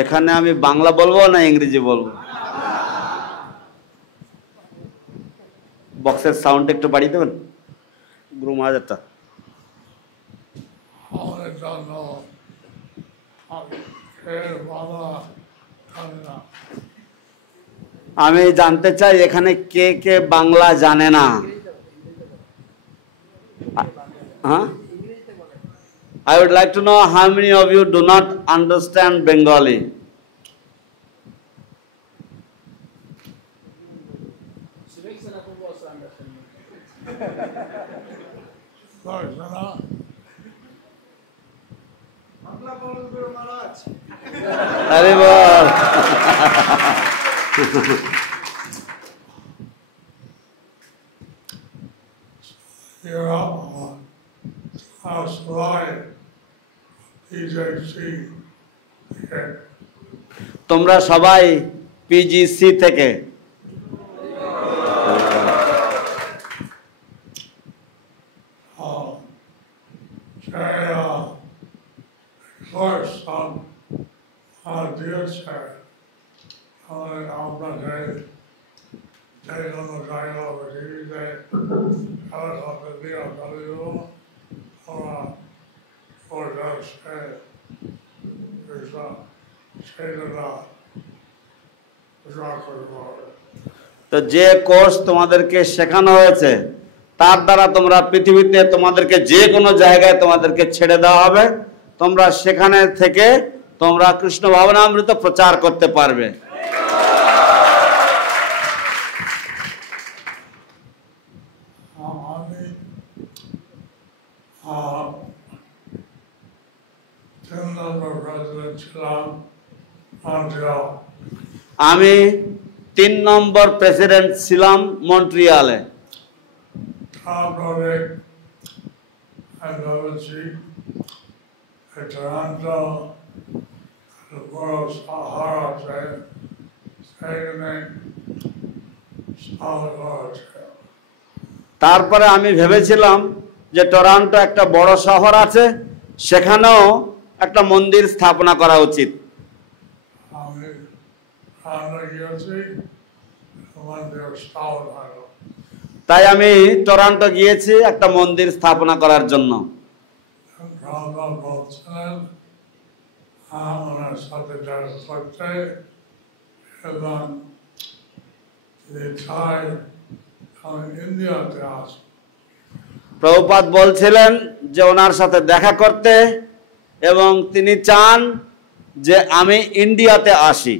এখানে আমি বাংলা বলবো না ইংরেজি বলবো? বক্সের সাউন্ড একটু বাড়িয়ে দেবেন, গুরু মহারাজটা। আমি জানতে চাই এখানে কে কে বাংলা জানে না? হ্যাঁ, I would like to know how many of you do not understand Bengali. अरे वाह তোমরা সবাই পিজিসি থেকে। তো যে কোর্স তোমাদেরকে শেখানো হয়েছে তার দ্বারা তোমরা পৃথিবীতে তোমাদেরকে যে কোনো জায়গায় তোমাদেরকে ছেড়ে দেওয়া হবে, তোমরা সেখানে থেকে তোমরা কৃষ্ণ ভাবনামৃত প্রচার করতে পারবে। আমি 3 নম্বর প্রেসিডেন্ট ছিলাম মন্ট্রিয়ালে। তারপরে আমি ভেবেছিলাম যে টরন্টো একটা বড় শহর আছে, সেখানেও একটা মন্দির স্থাপনা করা উচিত। তাই আমি টরন্টো গিয়েছি একটা মন্দির স্থাপনা করার জন্য। প্রভুপাদ বলছিলেন যে ওনার সাথে দেখা করতে, এবং তিনি চান যে আমি ইন্ডিয়াতে আসি।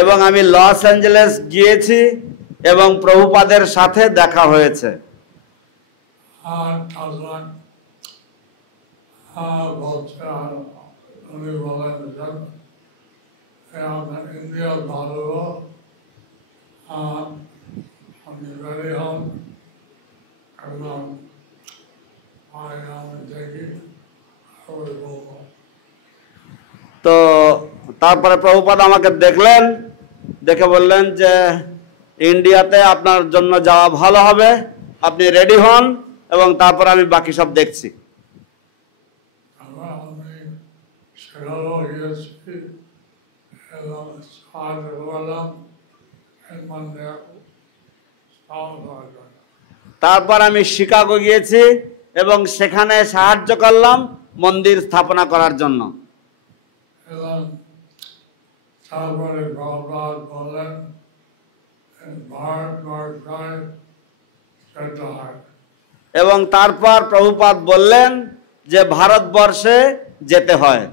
এবং আমি লস অ্যাঞ্জেলেস গিয়েছি এবং প্রভুপাদের সাথে দেখা হয়েছে। তো তারপরে প্রভুপাদ আমাকে দেখলেন, দেখে বললেন যে ইন্ডিয়াতে আপনার জন্য যাওয়া ভালো হবে, আপনি রেডি হন, এবং তারপর আমি বাকি সব দেখছি। তারপর আমি শিকাগো গিয়েছি এবং সেখানে সাহায্য করলাম মন্দির স্থাপনা করার জন্য। এবং তারপর প্রভুপাদ বললেন যে ভারতবর্ষে যেতে হয়।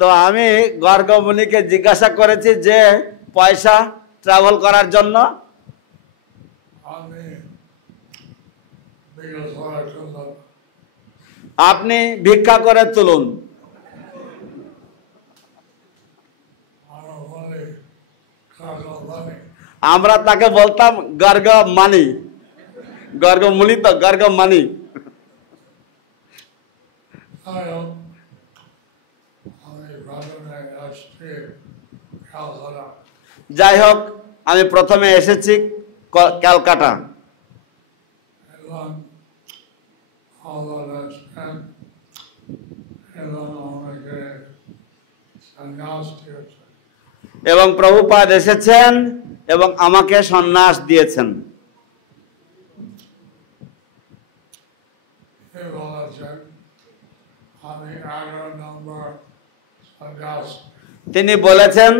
তো আমি গর্গমুনিকে জিজ্ঞাসা করেছি যে পয়সা ট্রাভেল করার জন্য। আপনি ভিক্ষা করে তুলুন। আমরা তাকে বলতাম গর্গ মানি, গর্গমুনি তো গর্গ মানি। Hello. আমি প্রথমে আসছি ক্যালকাটা। যাই হোক, আমি প্রথমে এসেছি ক্যালকাটা। এবং আলাদা এবং আমাকে সন্ন্যাস দিয়েছে। এবং প্রভুপাদ এসেছেন এবং আমাকে সন্ন্যাস দিয়েছেন। কে বলেছেন আমি 11 নম্বর সন্ন্যাস। তিনি বলেছেন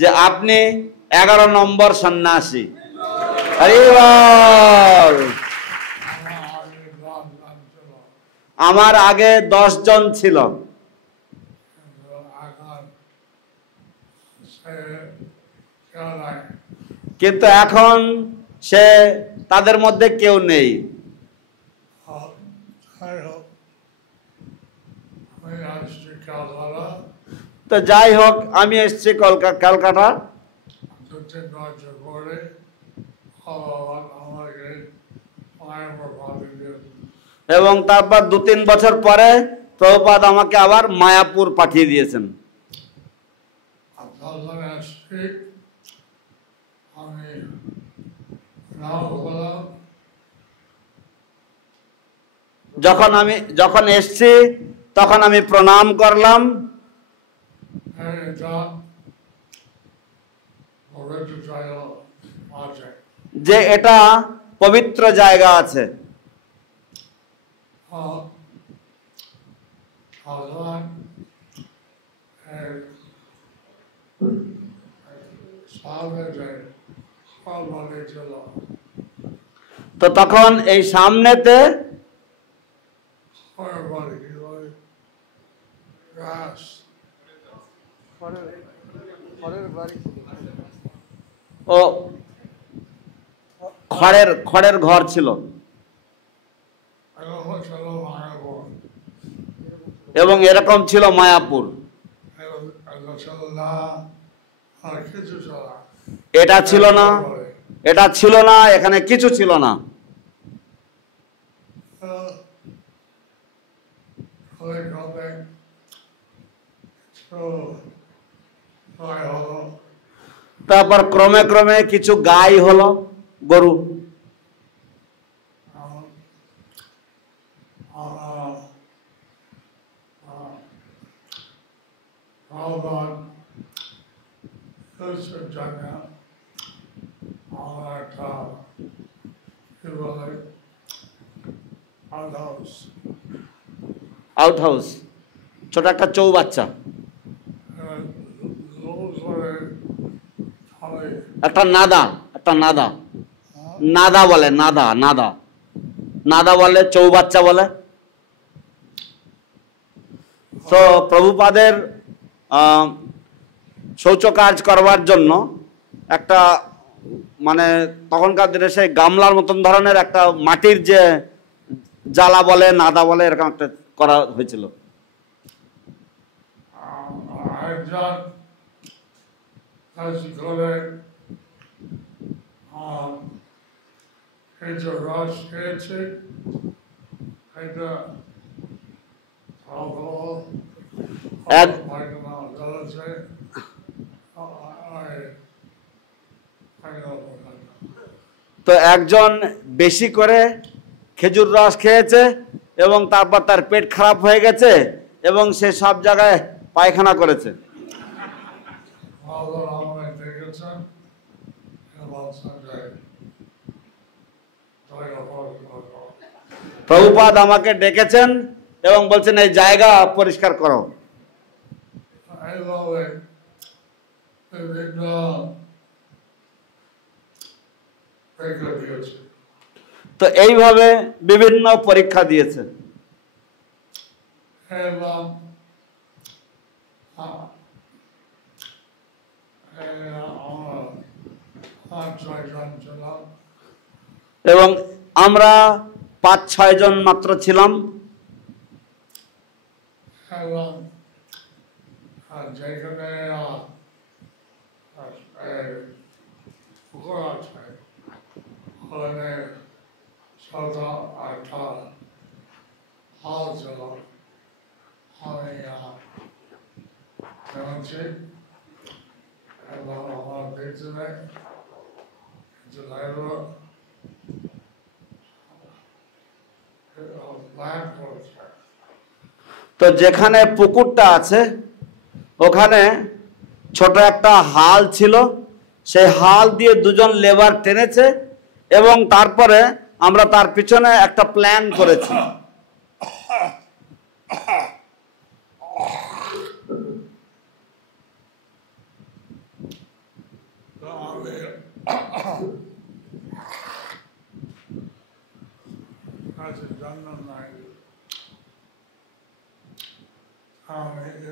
যে আপনি 11 নম্বর সন্ন্যাসী। হরি বল। আমার আগে 10 জন ছিল। আমার আগে 10 জন ছিল, কিন্তু এখন সে তাদের মধ্যে কেউ নেই। তো যাই হোক, আমি এসেছি ক্যালকাটা। এবং তারপর 2-3 বছর পরে প্রভুপাদ আমাকে আবার মায়াপুর পাঠিয়ে দিয়েছেন। যখন এসছি তখন আমি প্রণাম করলাম যে এটা পবিত্র জায়গা আছে। তো তখন এই সামনেতে ও খড়ের ঘর ছিল এবং এরকম ছিল মায়াপুর। এটা ছিল না, এখানে কিছু ছিল না। তারপর ক্রমে ক্রমে কিছু গাই হলো, গরু। আউট হাউস, ছোট একটা চৌবাচ্চা, একটা নাদা বলে, নাদা বলে, চৌবাচ্চা বলে। তো প্রভুপাদের শৌচ কাজ করবার জন্য একটা মানে তখনকার দিনে সেই গামলার মতন ধরনের একটা মাটির যে জ্বালা বলে, নাদা বলে, এরকম একটা করা হয়েছিল। তো একজন বেশি করে খেজুর রস খেয়েছে এবং তারপর তার পেট খারাপ হয়ে গেছে এবং সে সব জায়গায় পায়খানা করেছে। প্রভুপাদ আমাকে ডেকেছেন এবং বলছেন এই জায়গা পরিষ্কার করো। তো এইভাবে বিভিন্ন পরীক্ষা দিয়েছে। এবং আমরা 5-6 জন মাত্র ছিলাম। তো যেখানে পুকুরটা আছে ওখানে ছোট একটা হাল ছিল, সেই হাল দিয়ে দুজন লেবার টেনেছে এবং তারপরে আমরা তার পিছনে একটা প্ল্যান করেছি।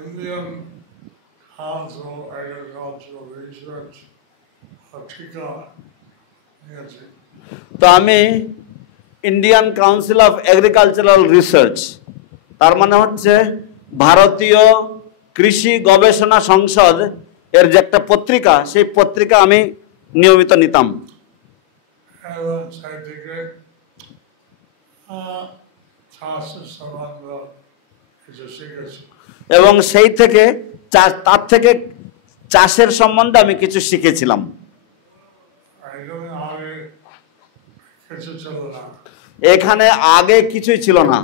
Indian Council of Agricultural Research, তো আমি Indian council of agricultural research, তার মানে হচ্ছে ভারতীয় কৃষি গবেষণা সংসদ এর যে একটা পত্রিকা, সেই পত্রিকা আমি নিয়মিত নিতাম। এবং সেই থেকে তার থেকে চাষের সম্বন্ধে আমি কিছু শিখেছিলাম। এখানে আগে কিছুই ছিল না,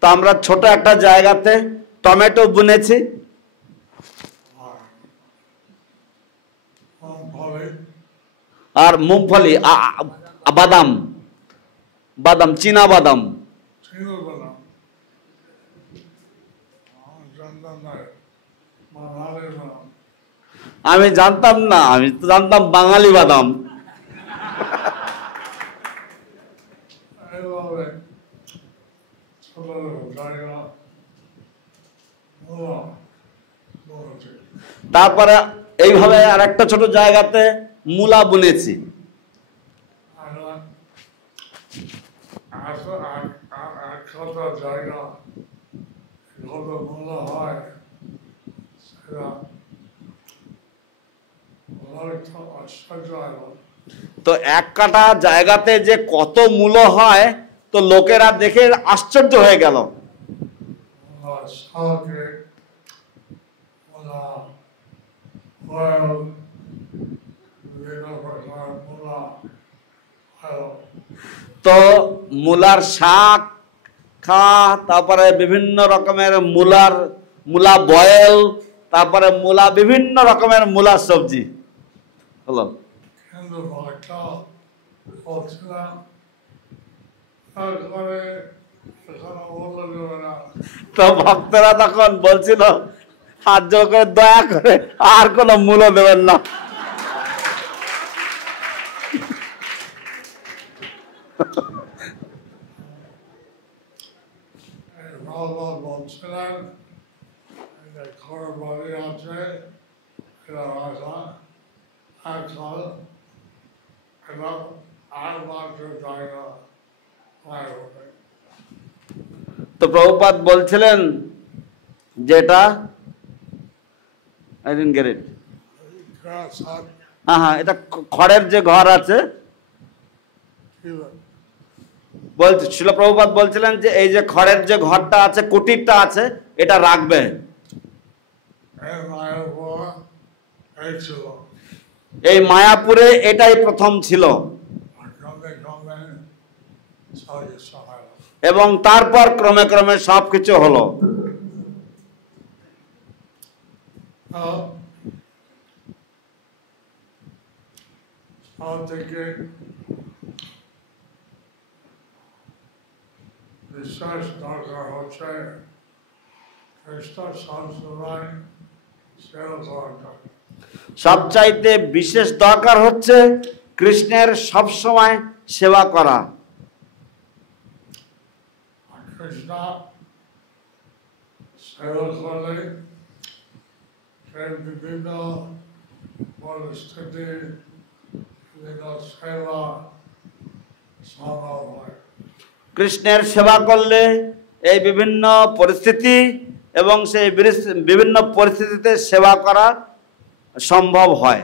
তো আমরা ছোট একটা জায়গাতে টমেটো বুনেছি, আর মুংফলি, বাদাম, বাদাম, চীনা বাদাম। আমি জানতাম না, আমি তো জানতাম বাঙালি বাদাম। তারপরে এইভাবে আর একটা ছোট জায়গাতে মূলা বুনেছি। তো এক কাঠা জায়গাতে যে কত মূলো হয়, তো লোকেরা দেখে আশ্চর্য হয়ে গেল। তো মূলার শাক খা, তারপরে বিভিন্ন রকমের মূলা বয়েল, তারপরে মূলা, বিভিন্ন রকমের মূলা সবজি হলো। তো ভক্তরা তখন বলছিল, হাত জোড় করে দয়া করে আর কোনো মূল্য দেবেন না। বলছিলেন ঘর বাড়ি আছে, তো প্রভুপাদ বলছিলেন যেটা হ্যাঁ, এটা খড়ের যে ঘর আছে, শিল প্রভুপাদ বলছিলেন যে এই যে খড়ের যে ঘরটা আছে, কুটিরটা আছে, এটা রাখবে। এই মায়াপুরে এটাই প্রথম ছিল, এবং তারপর ক্রমে ক্রমে সবকিছু হলো। বিশ্বাস দরকার হচ্ছে, সবচাইতে বিশেষ দরকার হচ্ছে কৃষ্ণের সব সময় সেবা করা। কৃষ্ণ সেবা করলে বিভিন্ন পরিস্থিতি সেবা সম্ভব হয়। কৃষ্ণের সেবা করলে এই বিভিন্ন পরিস্থিতি এবং সেই বিভিন্ন পরিস্থিতিতে সেবা করা সম্ভব হয়।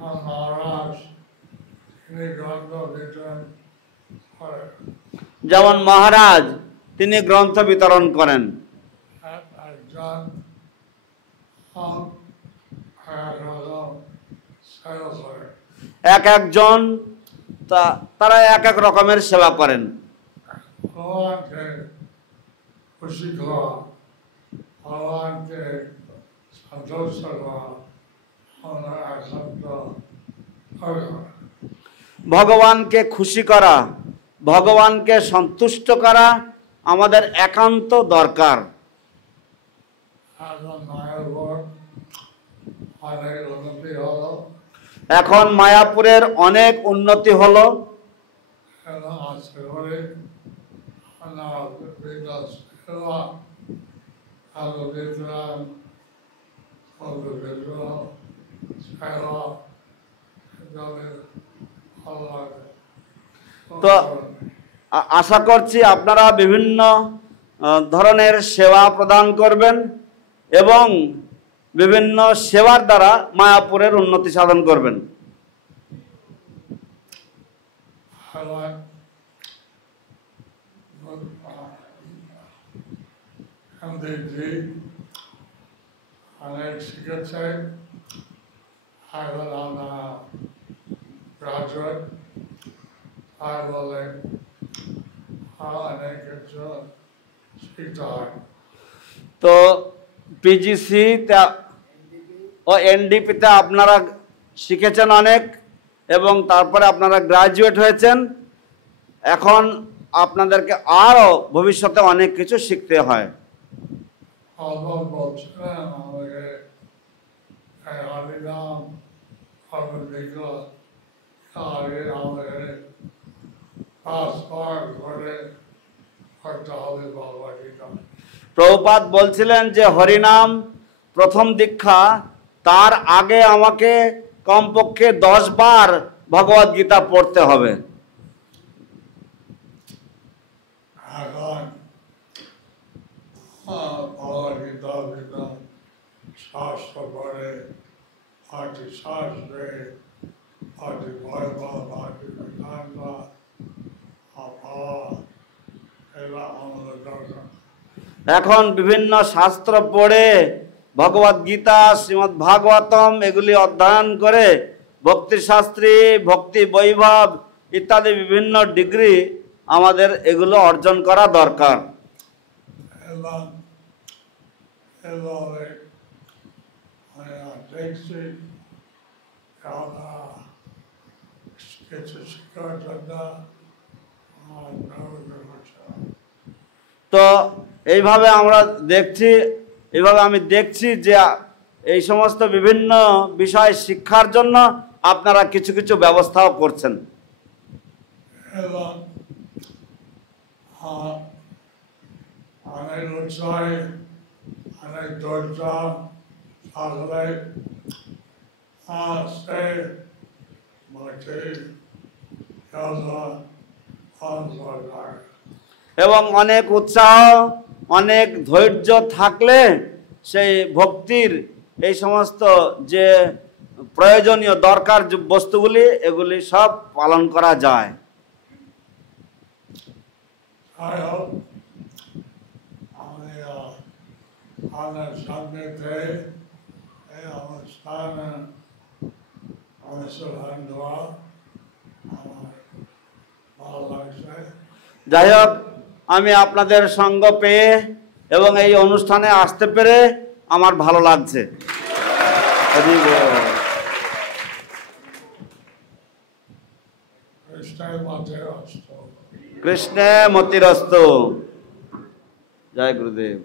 মহারাজ তিনি গ্রন্থ লিখলেন করে যেমন মহারাজ তিনি গ্রন্থ বিতরণ করেন, একজন সেবা করে। এক একজন তারা এক এক রকমের সেবা করেন। ভগবানকে খুশি করা, ভগবানকে সন্তুষ্ট করা আমরা একান্ত দরকার। ভগবানকে খুশি করা, ভগবানকে সন্তুষ্ট করা আমাদের একান্ত দরকার। এখন মায়াপুর অনেক উন্নতি হলো, এখন মায়াপুরের অনেক উন্নতি হলো। এবং আশা করি আমরা বিকাশ সেবা আরো দেখলাম সেবা যাদের ভালো লাগে। তো আশা করছি আপনারা বিভিন্ন ধরনের সেবা প্রদান করবেন এবং বিভিন্ন সেবার দ্বারা মায়াপুরের উন্নতি সাধন করবেন। অনেক শিখেছে, এখন আমরা গ্রাজুয়েট, আর বলে অনেক কিছু শিখতে হয়। তো পিজিসি ও এনডিপিতে আপনারা শিখেছেন অনেক এবং তারপরে আপনারা গ্রাজুয়েট হয়েছেন। এখন আপনাদেরকে আরও ভবিষ্যতে অনেক কিছু শিখতে হয়। বলছিলেন আমাকে হরিনাম আমাদের পাস করে করতে হবে ভগবত গীতা। প্রভুপাদ বলছিলেন যে হরিনাম প্রথম দীক্ষা, তার আগে আমাকে কমপক্ষে 10 বার ভগবত গীতা পড়তে হবে। এখন ভগবত গীতা শাস্ত্র পড়ে, হয়তো শাস্ত্রে হয়তো ভয়বা হয়তো বেদান্ত এরা আমাদের দরকার। এখন বিভিন্ন শাস্ত্র পড়ে ভগবত গীতা, শ্রীমদ্ ভাগবতম এগুলি অধ্যয়ন করে ভক্তিশাস্ত্রী, ভক্তি বৈভব ইত্যাদি বিভিন্ন ডিগ্রি আমাদের এগুলো অর্জন করা দরকার। এবং এভাবে দেখছি আমরা কিছু শিক্ষার জন্য তো এইভাবে আমরা দেখছি, এইভাবে আমি দেখছি যে এই সমস্ত বিভিন্ন বিষয় শিক্ষার জন্য আপনারা কিছু কিছু ব্যবস্থাও করছেন। এবং অনেক উৎসাহ, অনেক ধৈর্য থাকলে সে মাঠে এবং অনেক উৎসাহ, অনেক ধৈর্য থাকলে সেই ভক্তির এই সমস্ত যে প্রয়োজনীয় দরকার যে বস্তুগুলি এগুলি সব পালন করা যায়। আমি আমার সামনে এই অনুষ্ঠানে অনুষ্ঠান দেওয়া আমার ভালো লাগছে। যাই হোক, আমি আপনাদের সঙ্গ পেয়ে এবং এই অনুষ্ঠানে আসতে পেরে আমার ভালো লাগছে। কৃষ্ণে মতিরস্তু। জয় গুরুদেব।